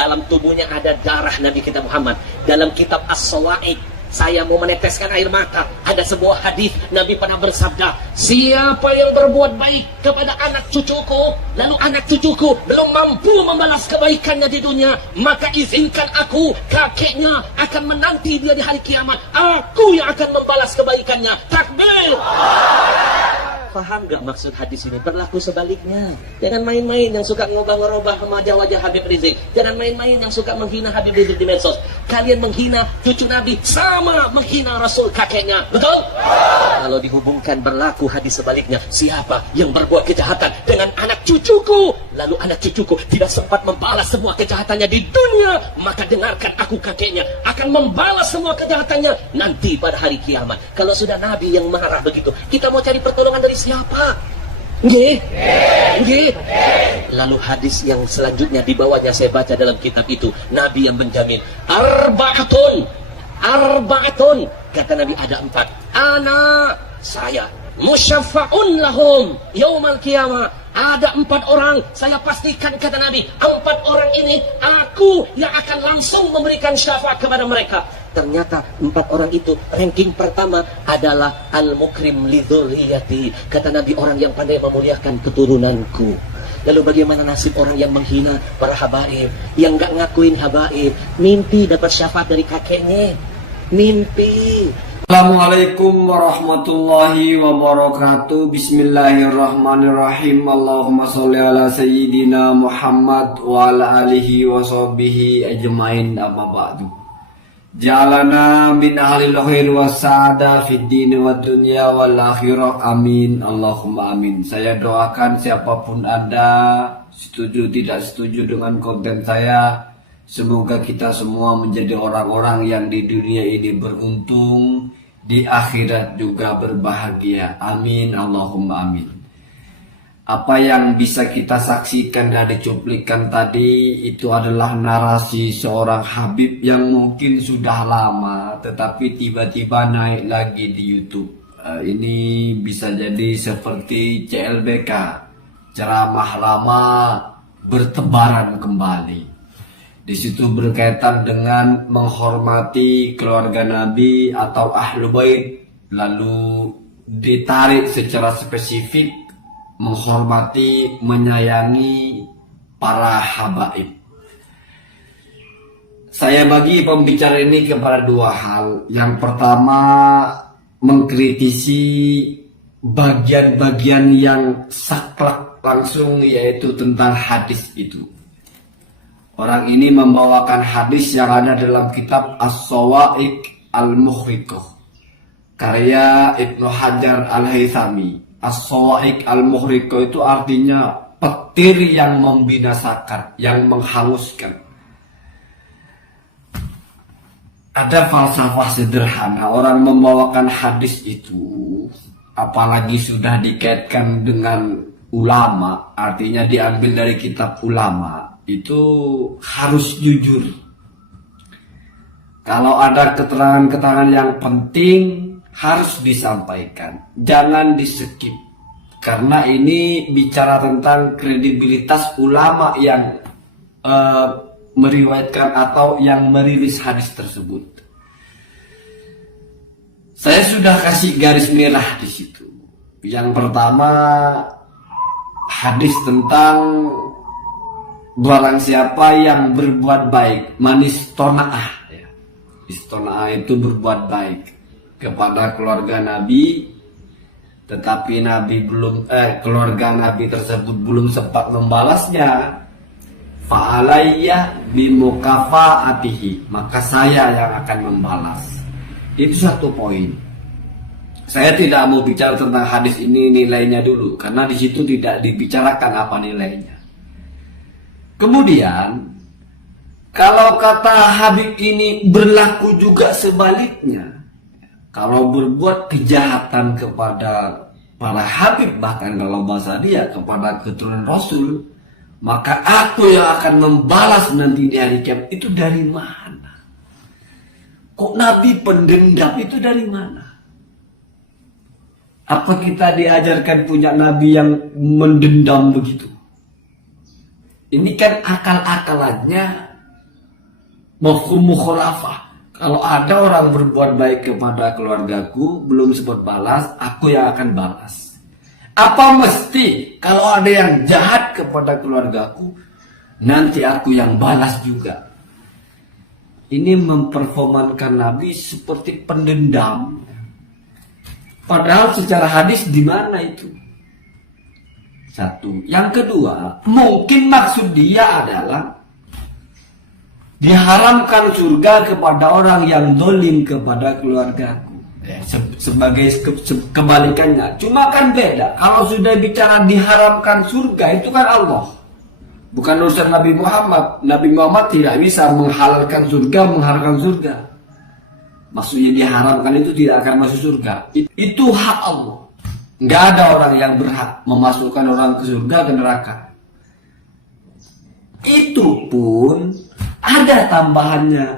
dalam tubuhnya ada darah Nabi kita Muhammad. Dalam kitab As-Sawa'iq, saya mau meneteskan air mata, ada sebuah hadis Nabi pernah bersabda, siapa yang berbuat baik kepada anak cucuku, lalu anak cucuku belum mampu membalas kebaikannya di dunia, maka izinkan aku, kakeknya, akan menanti dia di hari kiamat. Aku yang akan membalas kebaikannya. Takbir. Paham gak maksud hadis ini? Berlaku sebaliknya. Jangan main-main yang suka ngubah-ngerubah wajah Habib Rizik. Jangan main-main yang suka menghina Habib Rizik di medsos. Kalian menghina cucu Nabi sama menghina Rasul kakeknya. Betul? Kalau dihubungkan berlaku hadis sebaliknya. Siapa yang berbuat kejahatan dengan anak cucuku, lalu anak cucuku tidak sempat membalas semua kejahatannya di dunia, maka dengarkan aku kakeknya akan membalas semua kejahatannya nanti pada hari kiamat. Kalau sudah Nabi yang marah begitu, kita mau cari pertolongan dari siapa? Nggih? Nggih? Lalu hadis yang selanjutnya di bawahnya saya baca dalam kitab itu, Nabi yang menjamin arba'atun, kata Nabi ada 4. Anak saya musyafa'un lahum yaumal qiyamah. Ada 4 orang, saya pastikan kata Nabi, 4 orang ini aku yang akan langsung memberikan syafaat kepada mereka. Ternyata 4 orang itu ranking pertama adalah al-mukrim li dzurriyyati. Kata Nabi, orang yang pandai memuliakan keturunanku. Lalu bagaimana nasib orang yang menghina para habaib, yang gak ngakuin habaib, mimpi dapat syafaat dari kakeknya, mimpi. Assalamualaikum warahmatullahi wabarakatuh. Bismillahirrahmanirrahim. Allahumma sholli ala sayyidina Muhammad wa ala alihi wa sahbihi ajmain, amma ba'du. Jalana min ahlil khair wa sa'ada fid dini wa dunya wal akhirah. Amin. Allahumma amin. Saya doakan siapapun Anda, setuju tidak setuju dengan konten saya, semoga kita semua menjadi orang-orang yang di dunia ini beruntung, di akhirat juga berbahagia. Amin. Allahumma amin. Apa yang bisa kita saksikan dari cuplikan tadi itu adalah narasi seorang Habib yang mungkin sudah lama tetapi tiba-tiba naik lagi di YouTube. Ini bisa jadi seperti CLBK, ceramah lama bertebaran kembali. Di situ berkaitan dengan menghormati keluarga Nabi atau Ahlul Bait, lalu ditarik secara spesifik menghormati, menyayangi para habaib. Saya bagi pembicara ini kepada 2 hal. Yang pertama, mengkritisi bagian-bagian yang saklek langsung, yaitu tentang hadis itu. Orang ini membawakan hadis yang ada dalam kitab As-Sawa'iq Al-Muhriqah karya Ibnu Hajar Al-Haythami. As-Sawa'iq Al-Muhriqah itu artinya petir yang membinasakan, yang menghanguskan. Ada falsafah sederhana orang membawakan hadis itu, apalagi sudah dikaitkan dengan ulama, artinya diambil dari kitab ulama, itu harus jujur. Kalau ada keterangan-keterangan yang penting harus disampaikan, jangan di-skip, karena ini bicara tentang kredibilitas ulama yang meriwayatkan atau yang merilis hadis tersebut. Saya sudah kasih garis merah di situ. Yang pertama, hadis tentang barang siapa yang berbuat baik, manis tona'ah, ya. Istona'ah itu berbuat baik kepada keluarga Nabi, tetapi keluarga Nabi tersebut belum sempat membalasnya, fa'alayya bimukafaatihi, maka saya yang akan membalas. Itu 1 poin. Saya tidak mau bicara tentang hadis ini nilainya dulu, karena di situ tidak dibicarakan apa nilainya. Kemudian, kalau kata Habib ini berlaku juga sebaliknya. Kalau berbuat kejahatan kepada para Habib, bahkan kalau bahasa dia kepada keturunan Rasul, maka aku yang akan membalas nanti di hari kiamat. Itu dari mana? Kok Nabi pendendam itu dari mana? Apa kita diajarkan punya Nabi yang mendendam begitu? Ini kan akal-akalannya mafhum mukhalafah. Kalau ada orang berbuat baik kepada keluargaku, belum sempat balas, aku yang akan balas. Apa mesti kalau ada yang jahat kepada keluargaku, nanti aku yang balas juga? Ini memperformankan Nabi seperti pendendam. Padahal secara hadis di mana itu? Satu. Yang kedua, mungkin maksud dia adalah diharamkan surga kepada orang yang dolim kepada keluargaku. Sebagai kebalikannya. Cuma kan beda. Kalau sudah bicara diharamkan surga, itu kan Allah, bukan urusan Nabi Muhammad. Nabi Muhammad tidak bisa menghalalkan surga, mengharamkan surga. Maksudnya diharamkan itu tidak akan masuk surga. Itu hak Allah. Nggak ada orang yang berhak memasukkan orang ke surga, ke neraka. Itu pun ada tambahannya.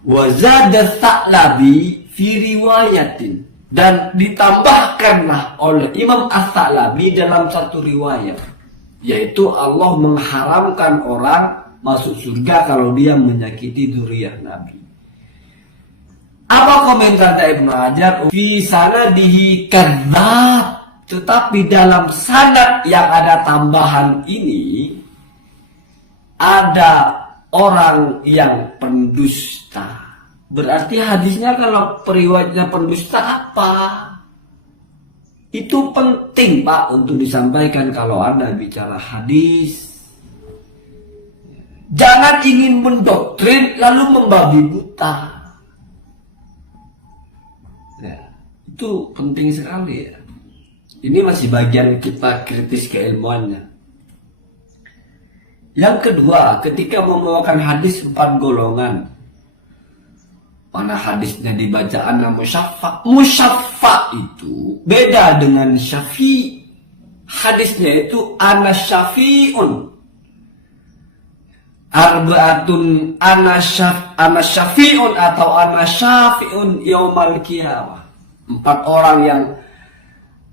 Wazada Tha'labi fi riwayatin, dan ditambahkanlah oleh Imam As-Tha'labi dalam satu riwayat, yaitu Allah mengharamkan orang masuk surga kalau dia menyakiti dzurriyyah Nabi. Apa komentar Ibnu Hajar? Fi sanadihi kadzdzab, tetapi dalam sanad yang ada tambahan ini ada orang yang pendusta. Berarti hadisnya kalau periwayatnya pendusta apa? Itu penting Pak untuk disampaikan kalau Anda bicara hadis. Jangan ingin mendoktrin lalu membabi buta. Ya, itu penting sekali ya. Ini masih bagian kita kritis keilmuannya. Yang kedua, ketika membawakan hadis 4 golongan, mana hadisnya dibaca ana musyaffa. Musyaffa itu beda dengan syafi. Hadisnya itu ana syafi'un. Arba'atun ana syafi'un atau ana syafi'un yaumal qiyamah. 4 orang yang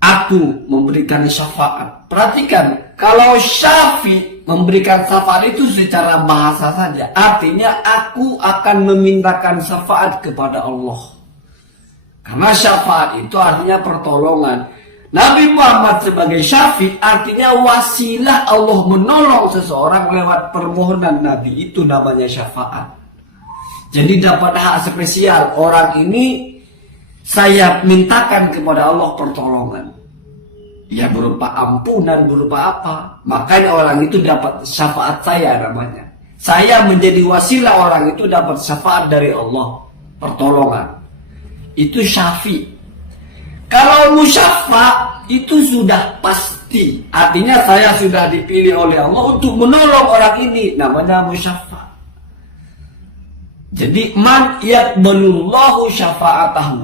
aku memberikan syafaat. Perhatikan, kalau syafi memberikan syafaat itu secara bahasa saja, artinya aku akan memintakan syafaat kepada Allah. Karena syafaat itu artinya pertolongan. Nabi Muhammad sebagai syafi artinya wasilah Allah menolong seseorang lewat permohonan Nabi, itu namanya syafaat. Jadi dapat hak spesial, orang ini saya mintakan kepada Allah pertolongan. Ya berupa ampunan, berupa apa. Makanya orang itu dapat syafaat saya namanya. Saya menjadi wasilah orang itu dapat syafaat dari Allah, pertolongan. Itu syafi. Kalau musyaffa itu sudah pasti. Artinya saya sudah dipilih oleh Allah untuk menolong orang ini. Namanya musyaffa. Jadi man yaqbalullahu syafa'atahu.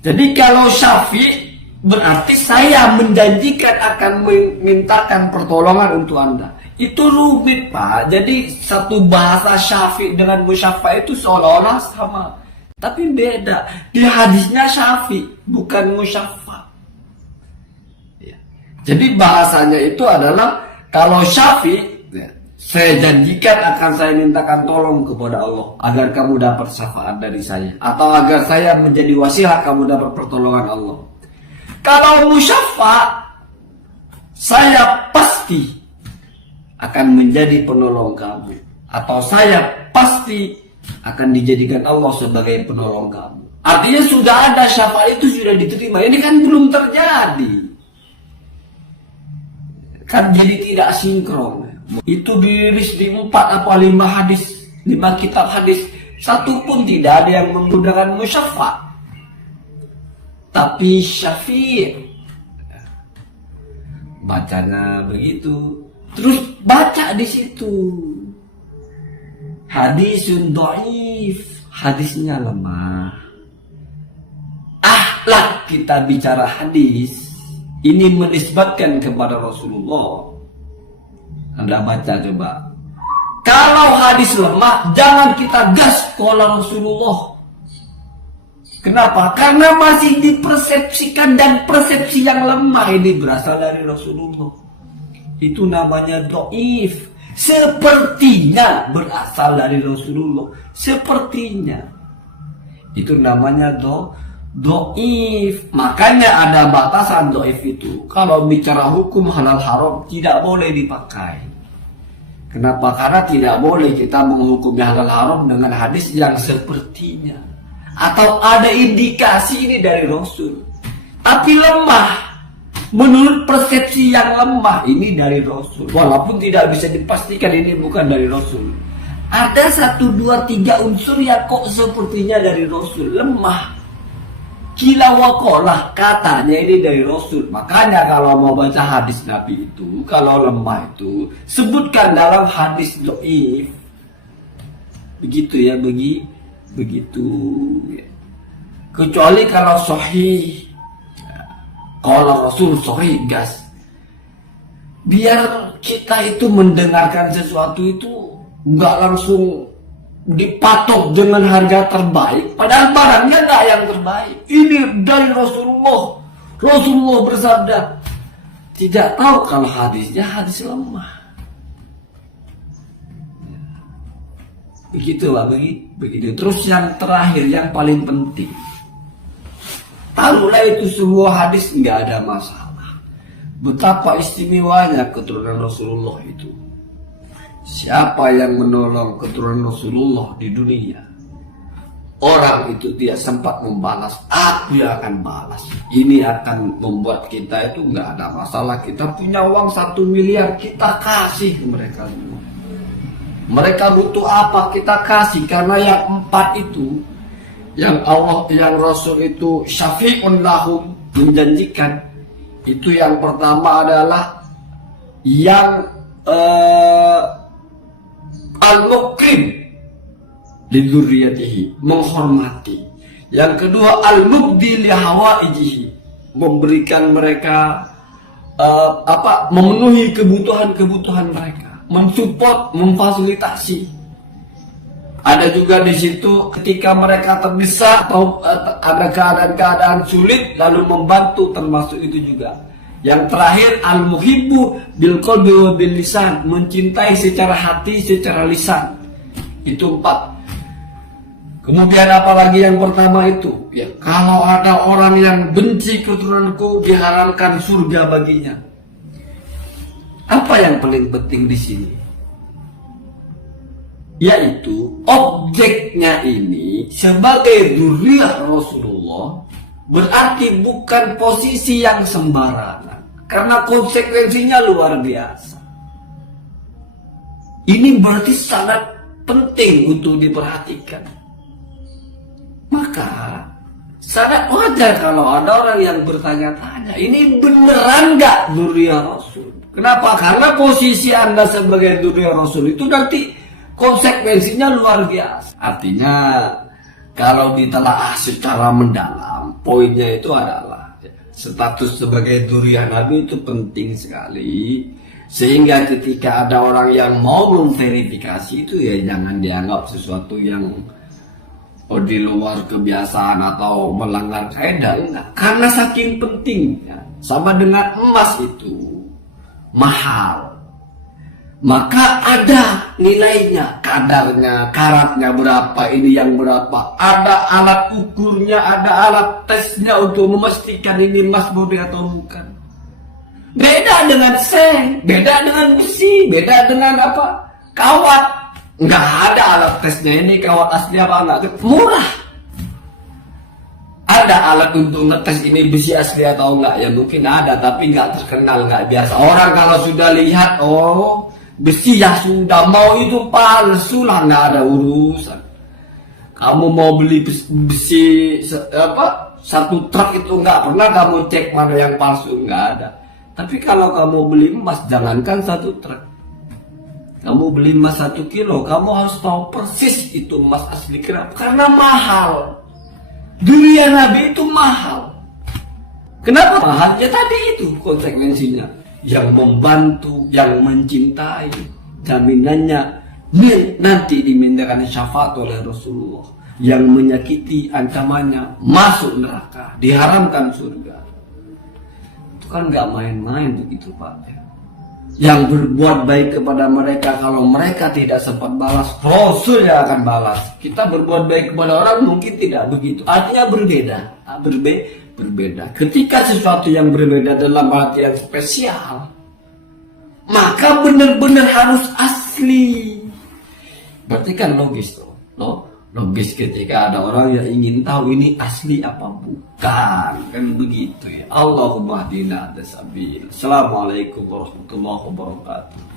Jadi kalau syafi berarti saya menjanjikan akan memintakan pertolongan untuk Anda. Itu rumit Pak. Jadi satu bahasa syafi dengan musyaffa itu seolah-olah sama, tapi beda. Di hadisnya syafi, bukan musyaffa. Ya. Jadi bahasanya itu adalah kalau syafi, ya, saya janjikan akan saya mintakan tolong kepada Allah agar kamu dapat syafaat dari saya, atau agar saya menjadi wasilah kamu dapat pertolongan Allah. Kalau musyaffa, saya pasti akan menjadi penolong kamu, atau saya pasti akan dijadikan Allah sebagai penolong kamu. Artinya sudah ada syafaat itu sudah diterima. Ini kan belum terjadi. Kan jadi tidak sinkron. Itu dirilis di 4 atau 5 hadis, 5 kitab hadis, satu pun tidak ada yang menggunakan musyaffa. Tapi syafi' bacanya begitu. Terus baca di situ hadisun dhaif, hadisnya lemah. Akhlak kita bicara hadis ini menisbatkan kepada Rasulullah. Anda baca coba. Kalau hadis lemah, jangan kita gas qala Rasulullah. Kenapa? Karena masih dipersepsikan, dan persepsi yang lemah ini berasal dari Rasulullah. Itu namanya dhaif. sepertinya berasal dari Rasulullah, sepertinya. Itu namanya doif. Makanya ada batasan doif itu. Kalau bicara hukum halal haram tidak boleh dipakai. Kenapa? Karena tidak boleh kita menghukumi halal haram dengan hadis yang sepertinya. Atau ada indikasi ini dari Rasul, tapi lemah. Menurut persepsi yang lemah ini dari Rasul. Walaupun tidak bisa dipastikan ini bukan dari Rasul. Ada 1, 2, 3 unsur yang kok sepertinya dari Rasul. Lemah. Kila wakolah, katanya ini dari Rasul. Makanya kalau mau baca hadis Nabi itu, kalau lemah itu, sebutkan dalam hadis doif. Begitu ya, begitu. Kecuali kalau sahih. Kalau Rasul sahih gas. Biar kita itu mendengarkan sesuatu itu nggak langsung dipatok dengan harga terbaik, padahal barangnya nggak yang terbaik. Ini dari Rasulullah. Rasulullah bersabda. Tidak tahu kalau hadisnya hadis lemah. Begitu Pak, begitu. Terus yang terakhir, yang paling penting. Taruhlah itu sebuah hadis nggak ada masalah. Betapa istimewanya keturunan Rasulullah itu. Siapa yang menolong keturunan Rasulullah di dunia, orang itu tidak sempat membalas, aku yang akan balas. Ini akan membuat kita itu nggak ada masalah. Kita punya uang 1 miliar, kita kasih ke mereka semua. Mereka butuh apa, kita kasih. Karena yang 4 itu, yang Allah, yang Rasul itu syafi'un lahum, menjanjikan. Itu yang pertama adalah yang al-mukrim lidzurriyatihi, menghormati. Yang kedua al-mubdi li hawaijihi, memberikan mereka memenuhi kebutuhan mereka, mensupport, memfasilitasi. Ada juga di situ ketika mereka terdesak atau ada keadaan-keadaan sulit lalu membantu, termasuk itu juga. Yang terakhir al-muhibbu bil qalbi wa bil lisan, mencintai secara hati, secara lisan. Itu 4. Kemudian apalagi yang pertama itu? Ya, kalau ada orang yang benci keturunanku diharamkan surga baginya. Apa yang paling penting di sini? Yaitu objeknya ini sebagai dzurriyyah Rasulullah, berarti bukan posisi yang sembarangan, karena konsekuensinya luar biasa. Ini berarti sangat penting untuk diperhatikan. Maka sangat wajar kalau ada orang yang bertanya-tanya, ini beneran nggak dzurriyyah Rasul? Kenapa? Karena posisi Anda sebagai dzurriyyah Rasul itu nanti konsekuensinya luar biasa. Artinya kalau ditelaah secara mendalam, poinnya itu adalah status sebagai dzurriyyah Nabi itu penting sekali. Sehingga ketika ada orang yang mau memverifikasi itu, ya jangan dianggap sesuatu yang di luar kebiasaan atau melanggar kaidah. Enggak. Karena saking pentingnya, sama dengan emas itu mahal, maka ada nilainya, kadarnya, karatnya berapa, ini yang berapa. Ada alat ukurnya, ada alat tesnya untuk memastikan ini emas murni atau bukan. Beda dengan seng, beda dengan besi, beda dengan kawat. Nggak ada alat tesnya, ini kawat asli apa enggak. Murah. Ada alat untuk ngetes ini besi asli atau enggak, ya mungkin ada, tapi nggak terkenal, nggak biasa. Orang kalau sudah lihat, besi ya sudah, mau itu palsu lah, nggak ada urusan. Kamu mau beli besi 1 truk itu nggak pernah kamu cek mana yang palsu, nggak ada. Tapi kalau kamu beli emas, jangankan 1 truk, kamu beli emas 1 kilo, kamu harus tahu persis itu emas asli. Kenapa? Karena mahal. Dzurriyyah Nabi itu mahal. Kenapa mahal? Ya tadi itu konsekuensinya. Yang membantu, yang mencintai, jaminannya nanti dimintakan syafaat oleh Rasulullah. Yang menyakiti, ancamannya masuk neraka, diharamkan surga. Itu kan nggak main-main begitu Pak. yang berbuat baik kepada mereka, kalau mereka tidak sempat balas, Rasul yang akan balas. Kita berbuat baik kepada orang mungkin tidak begitu, artinya berbeda. Berbeda. Ketika sesuatu yang berbeda dalam hati yang spesial, maka benar-benar harus asli. Berarti kan logis tuh. Logis ketika ada orang yang ingin tahu ini asli apa bukan, kan begitu ya. Allahumma hdina sabil. Assalamualaikum warahmatullahi wabarakatuh.